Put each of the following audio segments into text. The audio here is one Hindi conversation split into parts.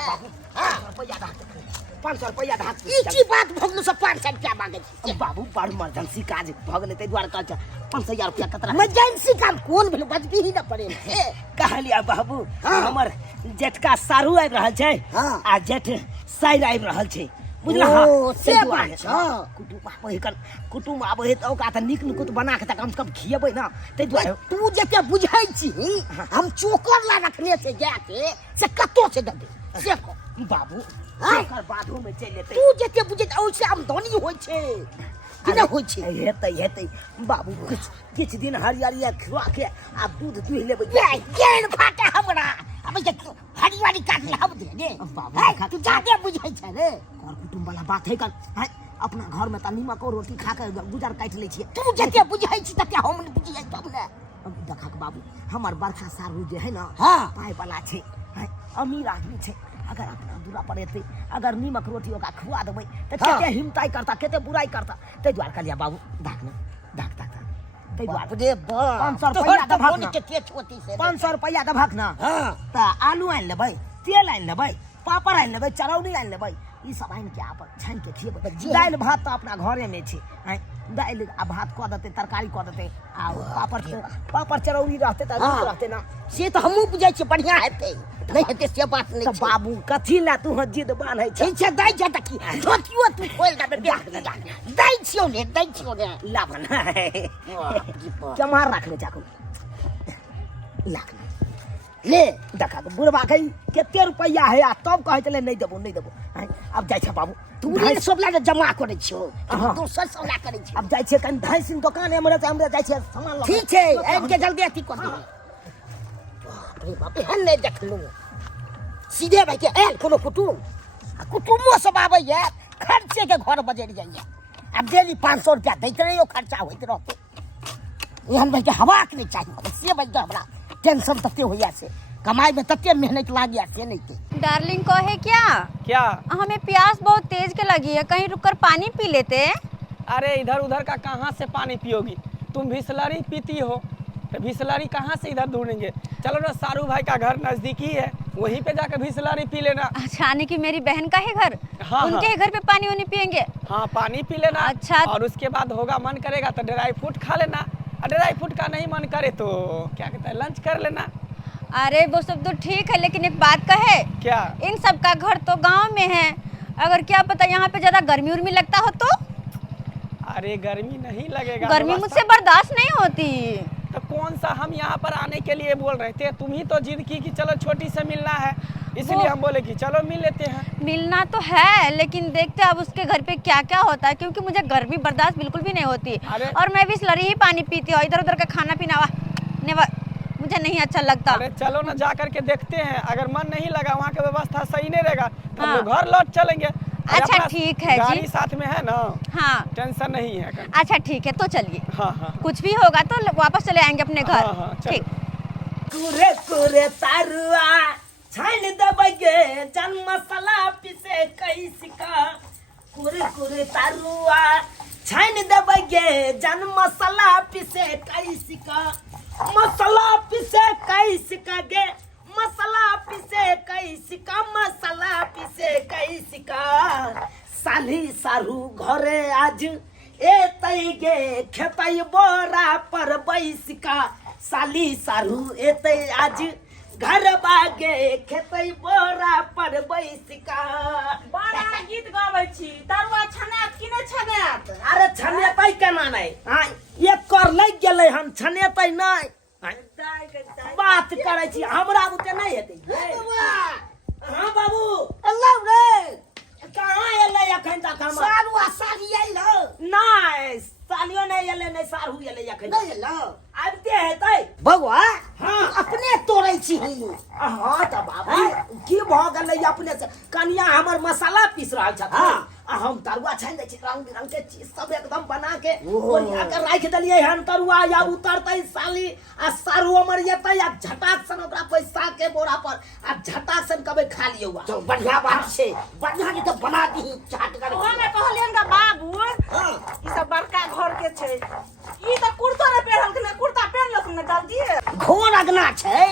बाबू रुपया 500 रुपया ढाक ई बात भगलू से 500 रुपया मांगे छी बाबू बड़ इमरजेंसी काज भ गेलै तै दुआरे कहै 5000 रुपया कतरा इमरजेंसी काम कोन भेल बजबी ही न पड़े कहलिया बाबू हमर जेठका सारू आबि रहल छै आ जेठ साइर आबि रहल छै बुझला से बात छ कुटुम आबै है त ओका त नीक नुकुत बना के त कम से कम खियेबै न तै दुआरे तू जते बुझै छी हम चोकर ला रखने से जाके से कतो से दबे से बाबू एकर बाधो में चलि जेतै तू जते बुझै ओइसे आमदनी होइ छै कि न होइ छै हेतै बाबू किछ दिन हरियारी खुआ के आ दूध दुहि लेबै केन फाटे हमरा अब जे हरियारी काट ले हम दे दे बाबू तू जाके बुझै छै रे घर कुटुम वाला बात है अपना घर में त नीमक और रोटी खा के गुजर काट ले छियै तू जते बुझै छी तते हम न बुझै तब ने देखा के बाबू हमर बरखा सारू जे है ना पाए वाला छै अमीर आदमी छै अगर अपना दूरा पर एते अगर नीमक रोटी ओका खुआ देबै त कते हिम्मताई करता कते बुराई करता तै द्वार कहलिया बाबू ढाक तै द्वार रे 500 रुपया दभक के के छोटी से 500 रुपया दभक ना त आलू आइन लेबै तेल आइन लेबै पापड़ आइन लेबै चरौनी आइन लेबै ई सब आइन के आपन छान के खिएबै दाल भात त अपना घरे में छै दाल आ भात क देतै तरकारी क देतै आ पापड़ चरौनी रहतै त रहतै ना से त हमहु बुझै छी बढ़िया हेतै नहीं हेतै से बात नहीं छै बाबू कथी ला तू जिद बान्है छै ठीक छै दै जा तकी धोतियो तू खोल दे बियाह दै छियो ने ला बना कमार रखले जाको लाख ले देखा तो बुढ़वा कही केते रुपया है आ तब कहै छले नहीं देबो अब जाय छै बाबू तू रे सब ला जमा करे छियो दोसर सब ला करे छियो अब जाय छै कन धाइसिन दुकान हमरे जाय छै सामान ला ठीक छै आइन के जल्दी अथी कर दे बाप रे बाप एहन नहीं देखलू सीधे भाई के आयल कोनो कुटुमो सब आबै है खर्चे के घर बजर जाइए अब डेली 500 रुपया दैत रहियो खर्चा होइत रहते एहन भाई के हवाक नहीं चाहिए से भाई हमरा टेंशन तते होइया से कमाई में तते मेहनत लागिया से नहीं के डार्लिंग को है क्या हमें प्यास बहुत तेज के लगी है कहीं रुककर पानी पी लेते अरे इधर उधर का कहाँ से पानी पियोगी तुम बिसलरी पीती हो तो बिसलरी कहाँ से इधर ढूंढेंगे चलो ना सारू भाई का घर नजदीकी है वहीं पे जाकर बिसलरी पी लेना अच्छा यानी कि मेरी बहन का है घर उनके घर पे पानी वानी पियेंगे हाँ पानी पी लेना अच्छा और उसके बाद होगा मन करेगा तो ड्राई फ्रूट खा लेना और ड्राई फ्रूट का नहीं मन करे तो क्या कहता है लंच कर लेना अरे वो सब तो ठीक है लेकिन एक बात कहे क्या इन सब का घर तो गांव में है अगर क्या पता यहाँ पे ज्यादा गर्मी उर्मी लगता हो तो अरे गर्मी नहीं लगेगा गर्मी मुझसे बर्दाश्त नहीं होती तो कौन सा हम यहाँ पर आने के लिए बोल रहे थे तुम ही तो जिद की कि चलो छोटी से मिलना है इसलिए हम बोले कि चलो मिल लेते हैं मिलना तो है लेकिन देखते अब उसके घर पे क्या क्या होता है क्योंकि मुझे गर्मी बर्दाश्त बिल्कुल भी नहीं होती और मैं भी स्लरी ही पानी पीती हूँ इधर उधर का खाना पीना मुझे नहीं अच्छा लगता अरे चलो ना जा करके देखते हैं अगर मन नहीं लगा वहाँ का व्यवस्था सही नहीं रहेगा तो हम लोग घर लौट चलेंगे अच्छा ठीक है गाड़ी जी साथ में है ना हाँ टेंशन नहीं है अच्छा ठीक है तो चलिए हाँ कुछ भी होगा तो वापस चले आएंगे अपने घर ठीक कुरे कुरे तारुआ छान दबगे जन मसाला पिसे कैसिका कुरे कुरे तारुआ छान दबगे जन मसाला पिसे कैसिका मसाला पिसे कैसिका गे मसाला पिसे कैसिका साली सारू घरे आज ए तई गे खेतई बोरा पर बैसिका साली सारू ए तई आज घर बागे खेतई बोरा पर बैसिका बड़ा गीत गाबै छी तरुआ छनात कि नै छनात अरे छनेतै केना नै हां एक कर लग गेलै हम छनेतै नै बात करै छी हमरा बुते नै हेतै हां बाबू अल्लाह रे कहाँ एलै एखन तक हम सारुआ साली एलो नै सालियो नै एलै नै सारू एलै एखन नहीं एलो आबते हेतै बउआ हाँ अपने तोड़ै छी हाँ त बाबू की भ गेलै अपने से कनिया हमर मसाला पीस रहल छथिन आ हम तरुआ छानि दै छी रंग बिरंग के चीज सब एकदम बना के ओरिया के राखि देलियै हन तरुआ या उतरतै साली आ सारू हमर एतै आ झटाक सन ओकरा पैसा के बोरा पर आ झटाक सन कबे खा लियौ तो बढ़िया बात छै बढ़िया के तो बना दी चाट कर ओमे कहलियन का बाबू ई सब बड़का घर के छै ई त कुर्ता रे पहिरल के कुर्ता पहन लस ने जल्दी घोर अगना छै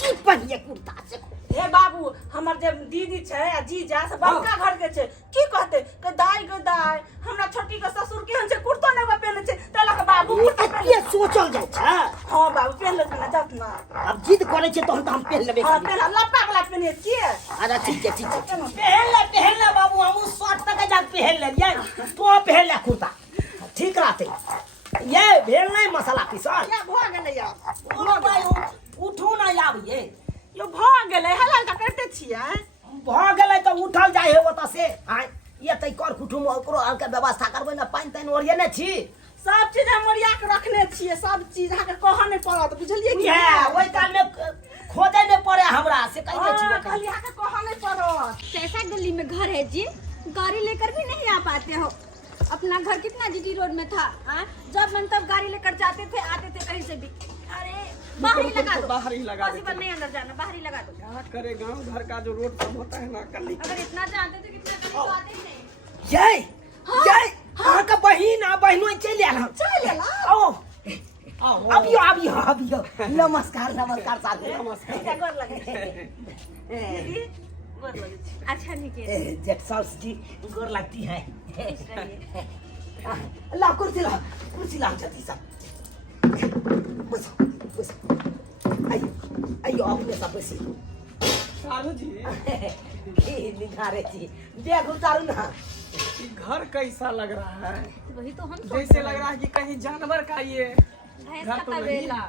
की पहिए कुर्ता से हे बाबू हमर जे दीदी छै आ जीजा से बड़का घर के छै की कहते के दाई हमरा छोटकी के ससुर केहन छै कुर्तो नै पहने छै तला के बाबू ये सोचल जाय छै। हां बाबू पहन ले ना जात ना अब जिद करे छै तहन त हम पहन लेबे। हां पहन लपका वाला पहने के अरे ठीक है पहन ले बाबू, हम 100 टका जा पहन ले ये तो पहन ले कुर्ता ठीक रहते। ये भेल नहीं मसाला पीसल क्या भ गेलै यार उठू ना आब ये यो भ गेलै हलाल का करते छियै भ गेलै त उठल जाय हे ओत से आय ये तै कर कुटुम ओकरो के व्यवस्था करबै ना, पानी तैन ओरिये ने छी सब चीज हम ओरिया के रखने छियै, सब चीज अहाँ के कहऽ नै पड़त बुझलियै कि ओइ काल में खोदे नै पड़े हमरा से कहि दे छी खाली अहाँ के कहऽ नै पड़त। कैसा गली में घर है जी, गाड़ी लेकर भी नहीं आ पाते हो। अपना घर कितना जीटी रोड में था, जब मन तब गाड़ी लेकर जाते थे आते थे कहीं से भी। अरे बाहर ही लगा दो, बाहर ही लगा पॉसिबल नहीं अंदर जाना, बाहर ही लगा दो। क्या करे गांव घर का जो रोड सब होता है ना गली अगर इतना जानते थे कितना गली तो आते ही नहीं। जय जय हां का बहिन आ बहिनो चल आल चल आला ओ अबियो नमस्कार साथी क्या गोर लगे दीदी गोर लगे छी। अच्छा नहीं किया। जेठ साउस जी गोर लगती है। ला कुर्सी ला जल्दी सब बस आइयो अपने सब बसी सालू जी की निखारे जी देख उतारू ना ये घर कैसा लग रहा है, वही तो हम जैसे लग रहा है कि कहीं जानवर का ये भैंस घर का तो नहीं। तबेला।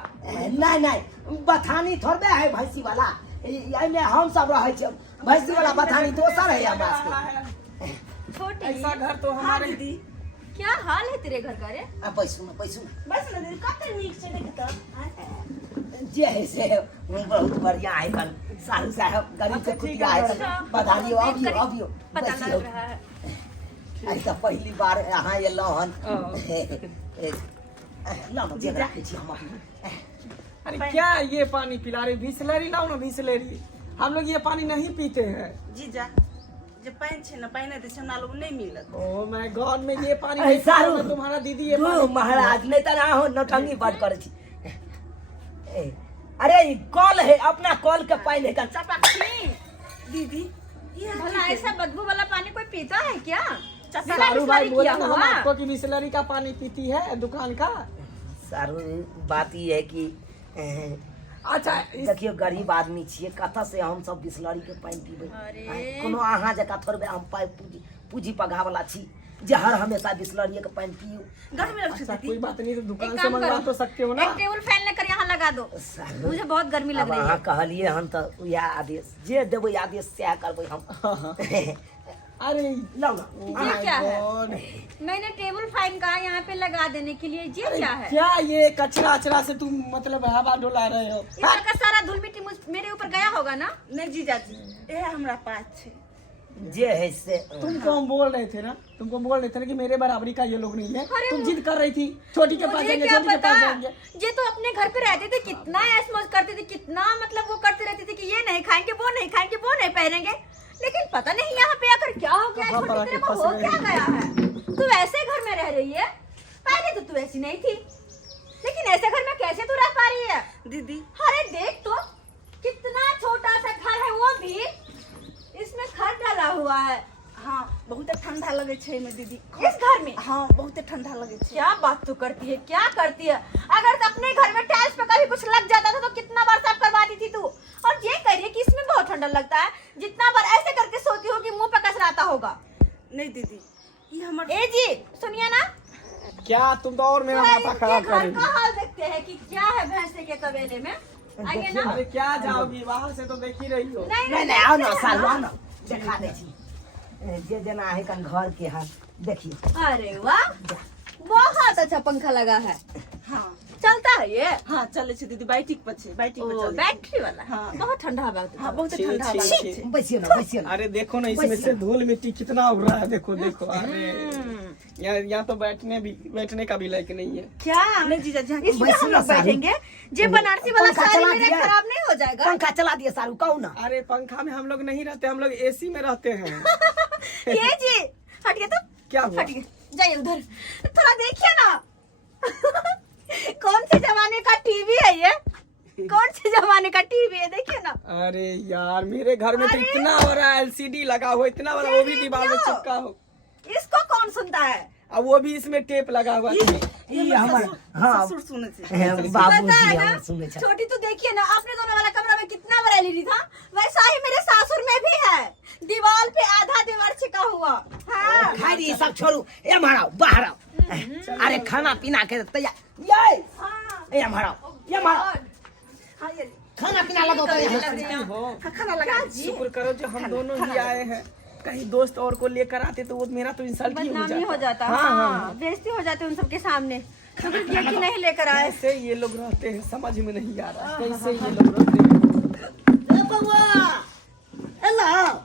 नहीं बथानी थोड़बे है भैंसी वाला, में हम सब रहे छ भैंसी वाला बथानी दोसर है हमरा के। छोटी ऐसा घर तो हाँ हमारे दीदी क्या हाल है तेरे घर का रे? पैसू ना बस ना दीदी कते नीक छै देख त जे है से बहुत बढ़िया है कल साहू साहब गरीब के कुटिया है बधाई अबियो पता लग रहा है। आई तो पहली बार यहाँ एलो हन ला जे रखे छी हम अरे क्या ये पानी पिला रही, बिसलेरी लाओ ना बिसलेरी, हम लोग ये पानी नहीं पीते हैं। जीजा जे पाइन छै ना पाइन दे छै हमरा लोग नहीं मिलत। ओ मैं गॉड में ये पानी अरे नहीं पीता सारू, हूं, तुम्हारा दीदी ये तू पानी महाराज नहीं तना हो नौटंगी बात करे छी। अरे ई कल है अपना कल के पानी है चपकनी दीदी ये भला ऐसा बदबू वाला पानी कोई पीता है क्या? सारू भाई किया बोला ना हम हुआ? आपको कि बिसलेरी का पानी पीती है दुकान का। सारू बात ये है कि अच्छा देखियो गरीब आदमी छिए कथा से हम सब बिसलरी के पानी पीबे अरे। कोनो आहा जका थोड़बे हम पाई पूजी पगा वाला छी जे हर हमेशा बिसलरी के पानी पियो। गर्मी लग छै अच्छा दीदी कोई बात नहीं, तो एक दुकान से काम मंगवा करो, तो सकते हो ना। एक टेबल फैन लेकर यहाँ लगा दो, सारू, मुझे बहुत गर्मी लग अब रही अहाँ है। कहलिए हन तो यह आदेश जे देबै आदेश सएह करबै हम। अरे लो ना ये क्या है? God, मैंने टेबल फैन कहा यहाँ पे लगा देने के लिए, ये क्या है? क्या ये कचरा अचरा से तुम मतलब हवा डोला रहे हो। इधर का सारा धूल मिट्टी मेरे ऊपर गया होगा ना? नहीं जीजा जी ए हमरा पास छै जे है से तुमको हम बोल रहे थे ना, तुमको बोल रहे थे ना कि मेरे बराबरी का ये लोग नहीं है। अरे तुम जिद कर रही थी छोटी के पास मुझे जाएंगे, क्या छोटी के पता, पास जाएंगे। ये तो अपने घर पे रहते थे, कितना ऐश मौज करते थे, कितना मतलब वो करते रहते थे कि ये नहीं खाएंगे, वो नहीं खाएंगे, वो नहीं पहनेंगे, लेकिन पता नहीं यहाँ पे आकर क्या हो गया, कहाँ पर छोटी आके तेरे को फंस हो गए? क्या गया है? तू ऐसे घर में रह रही है, पहले तो तू ऐसी नहीं थी, लेकिन ऐसे घर में कैसे तू रह पा रही है? दीदी अरे देख तो कितना छोटा सा घर है, वो भी इसमें खर डाला हुआ है। हाँ बहुत ठंडा लगे छै में दीदी इस घर में हाँ बहुत ठंडा लगे छै। क्या बात तो करती है, क्या करती है? अगर तो अपने घर में टाइल्स पे कभी कुछ लग जाता था तो कितना बार साफ करवाती थी तू, और ये कह रही है कि इसमें बहुत ठंडा लगता है, जितना बार ऐसे करके सोती होगी मुंह पे कसरा आता होगा। नहीं दीदी ये हमर ए जी सुनिए ना, क्या तुम तो और मेरा थोड़ा माथा इनके खराब घर करेगी। का हाल देखते हैं कि क्या है भैंसे के तबेले में। आइए ना। अरे क्या जाओगी, वहां से तो देख ही रही हो। नहीं नहीं आओ ना सारू आओ ना देखा दे छी जे जना है कन घर के हाल देखियो। अरे वाह, बहुत अच्छा पंखा लगा है, हाँ चलता है ये? हाँ चले छै दीदी बैटिक पर छै, बैटिक पर ओ, चले बैटरी वाला। हाँ। बहुत ठंडा हवा होता है। हाँ बहुत छी, ठंडा छी, लगे छी। छै। बैसियो ना अरे देखो ना इसमें से धूल मिट्टी कितना उड़ रहा है, देखो देखो। अरे यहाँ तो बैठने का भी लायक नहीं है। क्या नहीं जीजा जी इसमें हम लोग बैठेंगे? जे बनारसी वाला पंखा साड़ी चला मेरा दिया। खराब नहीं हो जाएगा? पंखा चला दिए सारू कहू ना। अरे पंखा में हम लोग नहीं रहते, हम लोग एसी में रहते हैं। ये जी हटिए तो, क्या हुआ? हटिए जाइए उधर, थोड़ा देखिए ना। कौन से जमाने का टीवी है ये? कौन सी जमाने का टीवी है, देखिए ना। अरे यार मेरे घर में तो इतना बड़ा एलसीडी लगा हो, इतना बड़ा, वो भी दीवार में चिपका हो, इसको कौन सुनता है? अब वो भी इसमें टेप लगा हुआ है। ये हमर हाँ ससुर सुने से पता बाबूजी है ना, हमर सुने छे। छोटी तो देखिए ना, अपने दोनों वाला कमरा में कितना बड़ा एलईडी था, वैसा ही मेरे सासुर में भी है, दीवार पे आधा दीवार छिका हुआ। हाँ। खाली ये सब छोड़ू, ए मारो बाहर आओ। अरे खाना पीना के तैयार, ये हाँ। ए मारो, ये मारो, हाँ ये खाना पीना लगाओ तैयार। हो हाँ, खाना लगा शुक्र करो जो हम दोनों ही आए हैं, कहीं दोस्त और को लेकर आते तो वो मेरा तो इंसल्ट ही बदनामी हो जाता। हाँ, हाँ, बेइज्जती हो जाते उन सबके सामने। शुक्र किया कि नहीं लेकर आए। कैसे ये लोग रहते हैं समझ में नहीं आ रहा, कैसे ये लोग रहते हैं। ए बउआ, हेलो।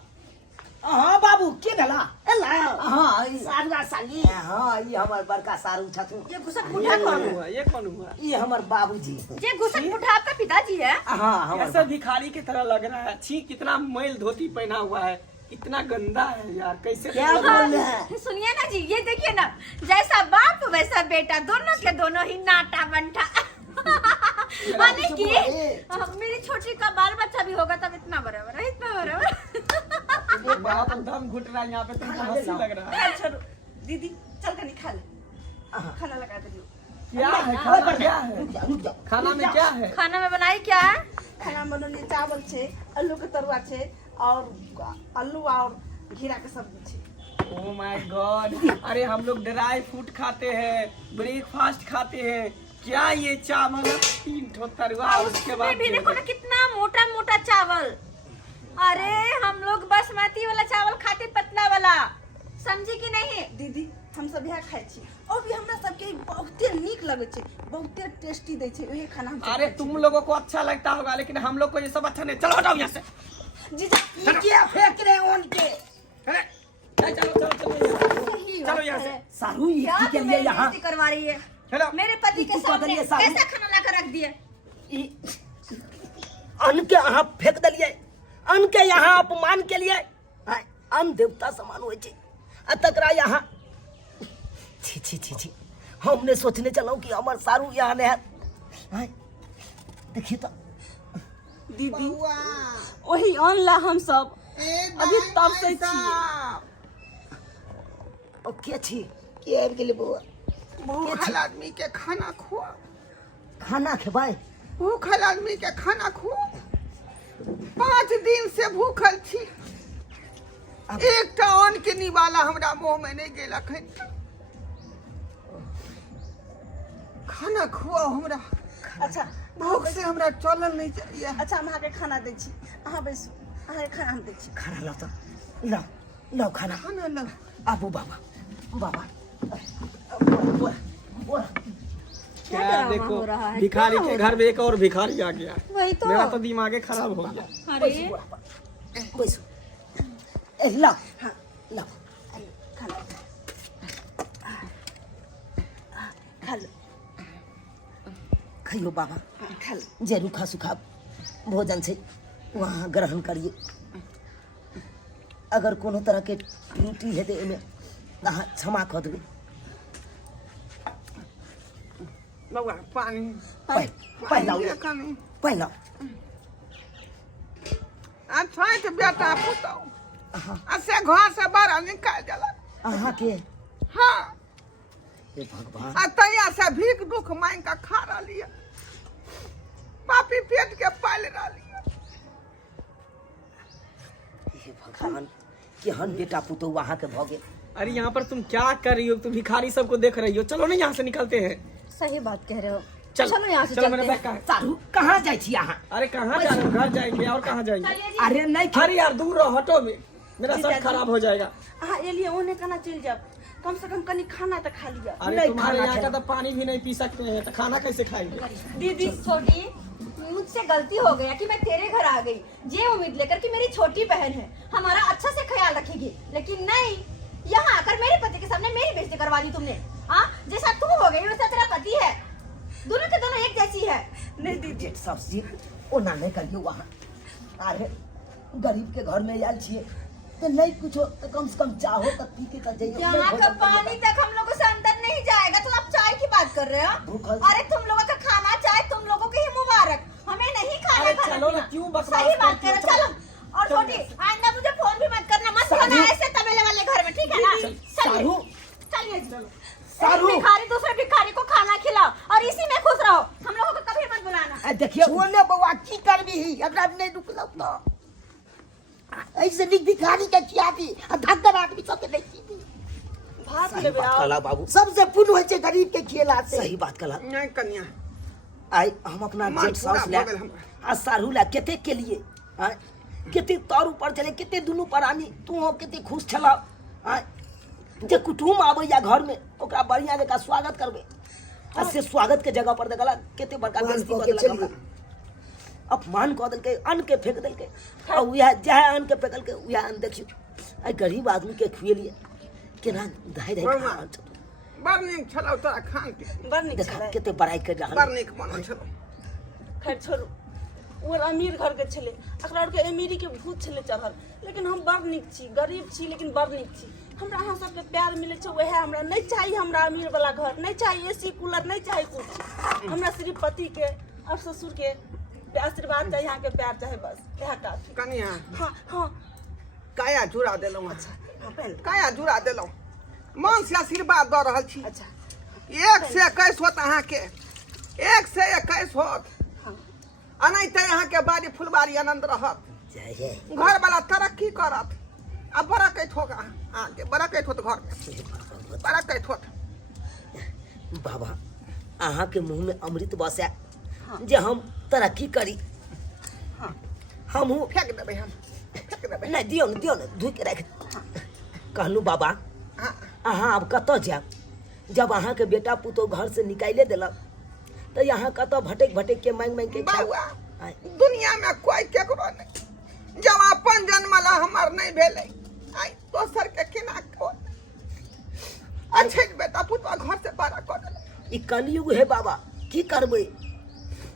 हाँ बाबू के भेला? हेलो। हाँ सारुआ साली। हाँ ये हमर बड़का सारू छथुन। ये घुसक ये मुठा कौन कौन? हुआ, ये कौन हुआ? ये हमर बाबूजी। ये घुसक मुठा आपका पिताजी है? हाँ हमर ऐसा भिखारी की तरह लग रहा है। छी, कितना मैल धोती पहना हुआ है, इतना गंदा है यार, कैसे क्या बोल रहे हैं? सुनिए ना जी, ये देखिए ना, जैसा बाप वैसा बेटा, दोनों के दोनों ही नाटा बंटा। माने कि मेरी छोटी का बाल बच्चा भी होगा तब इतना बराबर है, इतना बराबर। ये बाप दम घुट रहा है यहाँ पे, तुमको हंसी लग रहा है। चल छोड़ो दीदी, चल कनी खा ले, खाना लगा दे दियो। क्या है खाना, क्या है रुक जाओ। खाना में, क्या है? खाना में बनाई क्या है? खाना में बनौली चावल छे, आलू के तरुआ छे और आलू और घीरा के सब्जी छे। ओह माय गॉड, अरे हम लोग ड्राई फ्रूट खाते हैं, ब्रेकफास्ट खाते हैं, क्या ये चावल 3 ठो तरुआ और उसके बाद भी देखो ना कितना मोटा मोटा चावल। अरे हम लोग बासमती वाला चावल खाते, पतला वाला, समझी कि नहीं? दीदी हम सब यहाँ खाइ छी और भी हमरा सबके बहुते नीक लगे छे, बहुते टेस्टी दे छे, वही खाना हम सब अरे खाइ छी। तुम लोगों को अच्छा लगता होगा, लेकिन हम लोग को ये सब अच्छा नहीं। चलो हटाओ यहाँ से। जीजा ये क्या फेंक रहे हो उनके? अरे, चलो चलो चलो यही चलो बात यहाँ है। से। सारू ये क्या की के तुम्हें लिए यहाँ? बेइज्जती करवा रही है? चलो। मेरे पति के तू सामने कदलिए साहब। कैसा खाना लाकर रख दिए? अन्न के यहाँ फेंक दिलिए, अन्न के यहाँ अपमान के लिए। अन्न देवता समान हो छे, आ तकरा यहाँ छी छी छी छी। हमने सोचने चलो कि हमर सारू यहाँ ने है। देखिए तो दीदी वही अनला हम सब अभी तब से छी। ओ के छी के आबि गेलै बउआ? भूखल आदमी के खाना खुआ, खाना खेबै? भूखल आदमी के खाना खुआ। 5 दिन से भूखल छी, एकटा अन्न के निवाला हमरा मुंह में नहीं गेल अखन। खाना खुआ हमरा, अच्छा भूख से हमरा चलल नहीं चाहिए। अच्छा हम अहाँके खाना दै छी, अहाँ बैसू, अहाँके खाना हम दै छी। खाना लो तो लो, लो खाना। खाना लो। आबू बाबा बाबा। क्या ड्रामा देखो, हो रहा है? भिखारी क्या के हो घर में एक और भिखारी आ गया। वही तो। मेरा तो दिमाग खराब हो गया। अरे बैसू। ए लो हाँ लो खाना खा लो, खाइयो बाबा। खा लो। जे रूखा सूखा भोजन छै वहाँ ग्रहण करिए। अगर कोनो तरह के त्रुटि हेतै एहिमे तऽ अहाँ क्षमा कऽ देबै। बउआ पानी पानि लाउ, कनी पानि लाउ। आ छठ बेटा पुतौ आ से घर से बाहर निकाल देलक। अहाँके हाँ, हे भगवान, आ तैया से भीख दुख मांग के खा रही, पापी पेट के पाल रही। हे भगवान, केहन बेटा पुतहु अहाँके भऽ गेल। अरे यहाँ पर तुम क्या कर रही हो? तुम भिखारी सबको देख रही हो। चलो ना यहाँ से निकलते हैं। सही बात कह रहे हो। चल चलो यहाँ से चलो, मेरा चलते बैग कहाँ है? सारू कहाँ जाइ छी अहाँ? अरे कहाँ जा रहे हो? घर जाएंगे और कहाँ जाएंगे? अरे नहीं अरे यार दूर रहो, हटो में, मेरा सर खराब हो जाएगा। अहाँ एलिए ओने केना चलि जाब, कम से कम कनी खाना तो खा लिया। अरे नहीं, तुम्हारे खाना यहाँ का खाना। तो पानी भी नहीं पी सकते हैं, तो खाना कैसे खाएंगे? दीदी छोटी, मुझसे गलती हो गया कि मैं तेरे घर आ गई ये उम्मीद लेकर कि मेरी छोटी बहन है, हमारा अच्छा से ख्याल रखेगी, लेकिन नहीं, यहाँ आकर मेरे पति के सामने मेरी बेइज्जती करवा दी तुमने। हाँ, जैसा तू हो गई वैसा तेरा पति है, दोनों के दोनों एक जैसी है। नहीं दीदी जेठ सब्जी ओना नहीं करियो वहाँ। अरे गरीब के घर में आयल छियै तो नहीं कुछो तो कम से कम चाहो तो पी के तो जाइए। यहाँ का पानी तक हम लोगों से अंदर नहीं जाएगा, तो आप चाय की बात कर रहे हो? भूखल। अरे तुम लोगों का खाना चाय तुम लोगों के ही मुबारक, हमें है खाना चलो ना, पीना। क्यों बकवास सही बात करती हो? करो, चलो। और छोटी आइंदा मुझे फोन भी मत करना, मत खाना ऐसे तबेले वाले घर में, ठीक है ना? सारू चलिए सारू। एक भिखारी दूसरे भिखारी को खाना खिलाओ और इसी में खुश रहो। हम लोगों को कभी मत बुलाना। देखियो छोड़ने बउआ की करबी ही एकरा नहीं रुकलौ तो ऐसे निक भिखारी के किया दी आ धक्कर आदमी सब के नहीं की भात सही लेबे बात आओ। कला बाबू, सबसे पुण्य होय छै गरीब के खिला से। सही बात कला। नहीं कन्या आई हम अपना मन जेठ सास पूरा ले भऽ गेल हमरा। आ सारू ला केते के लिए आय केते तौर ऊपर चले, केते दुनू प्राणी तू हो केते खुश छला। आय जे कुटुम आबै या घर में ओकरा बढ़िया जका स्वागत करबे आ से स्वागत के जगह पर देखला केते बड़का बेइज्जती कर देलक हमरा। अपमान कऽ देलकै, अन्न के फेंक देलकै आ उहा जहाँ अन्न के फेंकलकै उहा अन्न देखियो आई गरीब आदमी के खुएलिए केना धाय धाय बड़मा। खा छौ। बड़ नीक छलौ तोरा खान के, बड़ नीक देखा छलै। केते बड़ाई कर रहल। बड़ नीक बनल छलौ। खैर छोड़ू, वो अमीर घर के छले, एकरा और के अमीरी के भूत छले चढ़ल। लेकिन हम बड़ नीक छी, गरीब छी लेकिन बड़ नीक छी। हमरा अहाँ सबके प्यार मिले छै वह हमरा नहीं चाहिए। हमरा अमीर वाला घर नहीं चाहिए, एसी कूलर नहीं चाहिए कुछ। हमरा सिर्फ पति के और ससुर के आशीर्वाद चाहिए, यहाँ के प्यार चाहे, बस यह काफी। कन्या हाँ हाँ काया जुड़ा देलौ। अच्छा हाँ पहले काया जुड़ा देलौ, मन से आशीर्वाद दऽ रहल छी। अच्छा 1 से 21 होत अहाँ के, 1 से 21 होत। हाँ अनैते अहाँ के बाड़ी फुलबाड़ी आनंद रहत, जय जय घर वाला तरक्की करत आ बरकैत होगा। आगे बरकैत होत, घर में बरकैत होत। बाबा अहाँ के मुंह में अमृत बसे जे हम तरक्की करी। हाँ हमहू फेंक देबै, हम फेंक देबै। नहीं दियो न धुई के रख। कहलू बाबा हाँ अहाँ अब कतऽ जायब जब अहाँ के बेटा पुतोह घर से निकाले देलक तो यहाँ कतऽ भटक भटक के मांग मांग के खायब? बउआ आय, दुनिया में कोई केकरो नहीं, जब अपन जन्मला हमर नहीं भेलै आई दोसर के केना को अच्छे बेटा पुतवा घर से बाहर कर देलै। ई कलयुग है बाबा, की करबै?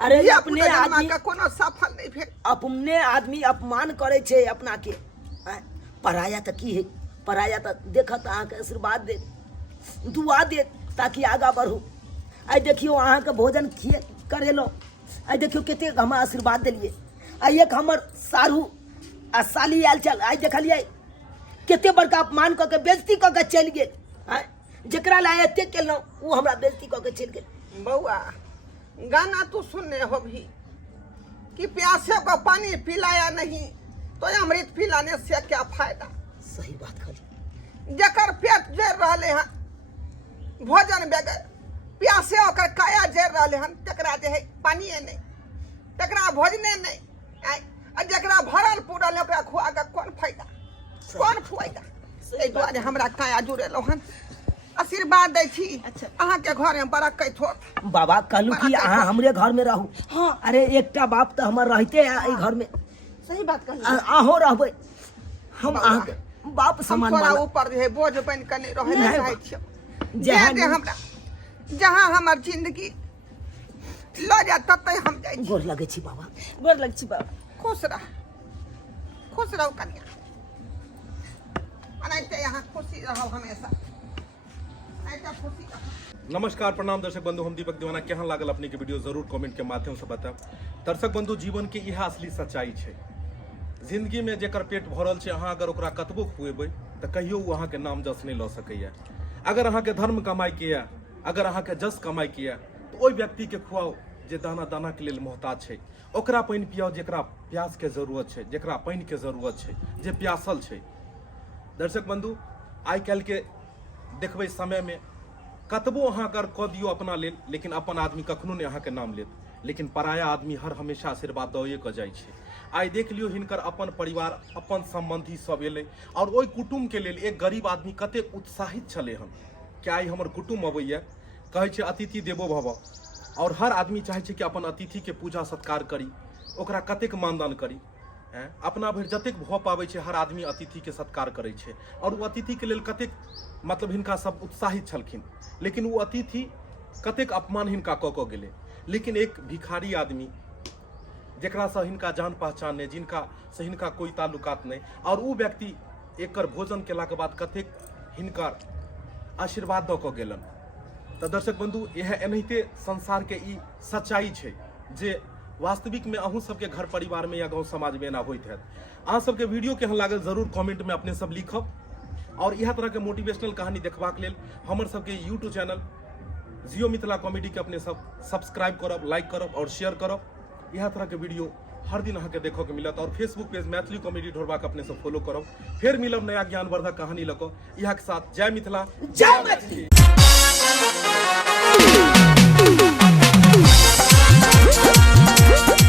अरे धिया अपने पुता जन्मा आदमी के कोनो सफल नहीं भेल। अपने आदमी अपमान करे छे अपना के। आय, पराया तो की है, पराया तो देखत अहाँ के आशीर्वाद दे, दुआ दे ताकि आगा बढ़ू। आई देखियो अहाँ के भोजन खिए करेलो, आई देखियो केते हम आशीर्वाद दिलिए। आई एक हमर सारू आ साली आयल चल, आई देखलिए केते बड़का अपमान कऽ के बेइज्जती कऽ के चलि गेल। आय जेकरा ला एते केलौ वो हमरा बेइज्जती कऽ के चलि गेल। बउआ गाना तू सुनने होगी कि प्यासे को पानी पिलाया नहीं तो अमृत पिलाने से क्या फायदा। सही बात कहली। जकर पेट जर रहले हन भोजन बगैर, प्यासे ओकर काया जर रहले हन, तकरा जे है पानिए नहीं, तकरा भोजने नहीं। आ जकरा भरल पूरल है ओकरा खुआ के कौन फायदा, कौन फायदा। एहि दुआरे हमरा काया जुड़ेलौ हन, आशीर्वाद दै छी। अच्छा। अहाँ के घर में बरकैत होत। बाबा कहलू कि अहाँ हमरे घर में रहू। हाँ अरे एकटा बाप तो हमर रहते है एहि घर में, सही बात कहली। अहो रहबै। हम बाबा, अहाँ के बाप हम समान तोरा मानब। ऊपर जे है बोझ बन के नहीं रहे नहीं चाहै बा। छियै। जहाँ जे दे हमरा, जहाँ हमर जिंदगी ल जा ततै हम जाइ छी। गोर लगै छी बाबा। गोर लग छी बाबा। खुश रह, खुश रहो कन्या, अनैते यहाँ खुशी रहो हमेशा, अनैते खुशी रहो। नमस्कार प्रणाम दर्शक बंधु, हम दीपक दीवाना। केहन लागल अपने के वीडियो जरूर कमेंट के माध्यम से बताएब। दर्शक बंधु जीवन के यह असली सच्चाई छै। जिंदगी में जेकर पेट भरल छै अहाँ अगर ओकरा कतबो खुएबै तऽ कहियो ओ अहाँ के नाम जस नहीं लऽ सकैया। अगर अहाँ के धर्म कमाई के या, अगर अहाँ के जस कमाई के या तो ओहि व्यक्ति के खुआओ जे दाना दाना के लेल मोहताज छै। ओकरा पानि पियाओ जेकरा प्यास के जरूरत छै, जेकरा पानि के जरूरत छै, जे प्यासल छै। दर्शक बंधु आइ काल्हि के देखबै समय में कतबो अहाँ अगर कऽ दियौ अपना लेल, लेकिन अपन आदमी कखनो नहीं अहाँ के नाम लेत, लेकिन पराया आदमी हर हमेशा आशीर्वाद दए कऽ जाइ छै। आइ देख लियौ हिनकर अपन परिवार, अपन संबंधी सब एलै और ओहि कुटुम्ब के लेल एक गरीब आदमी कते उत्साहित छलै हन कि आइ हमर कुटुम्ब अबैया, कहै छै अतिथि देवो भव। और हर आदमी चाहे छै कि अपन अतिथि के पूजा सत्कार करी, ओकरा कतेक मानदान करी। अपना भरि जतेक भऽ पाबै छै हर आदमी अतिथि के सत्कार करै छै। और वो अतिथि के लेल कतेक मतलब हिनका सब उत्साहित छलखिन, लेकिन वो अतिथि कतेक अपमान हिनका कऽ कऽ गेलै। लेकिन एक भिखारी आदमी जेकरा से हिनका जान पहचान नहीं, जिनका से हिनका कोई ताल्लुकात नहीं, और वो व्यक्ति एकर भोजन केला के बाद कतेक हिनकर आशीर्वाद दऽ कऽ गेलन। तो दर्शक बंधु यह एनाहिते संसार के ई सच्चाई छै जे वास्तविक में अहूँ सबके घर परिवार में या गाँव समाज में एना होइत है। अहाँ सबके वीडियो केहन लागल जरूर कमेंट में अपने सब लिखब और यह तरह के मोटिवेशनल कहानी देखबाक लेल हमर सबके यूट्यूब चैनल जियो मिथिला कॉमेडी के अपने सब सब्सक्राइब करब, लाइक करब और शेयर करब। यह तरह के वीडियो हर दिन अहाँ के देखो के मिलत और फेसबुक पेज मैथिली कॉमेडी ढोरबा के अपने सब फॉलो करब। फिर मिलब नया ज्ञानवर्धक कहानी लऽ कऽ। इहा के साथ जय मिथिला जय मैथिली।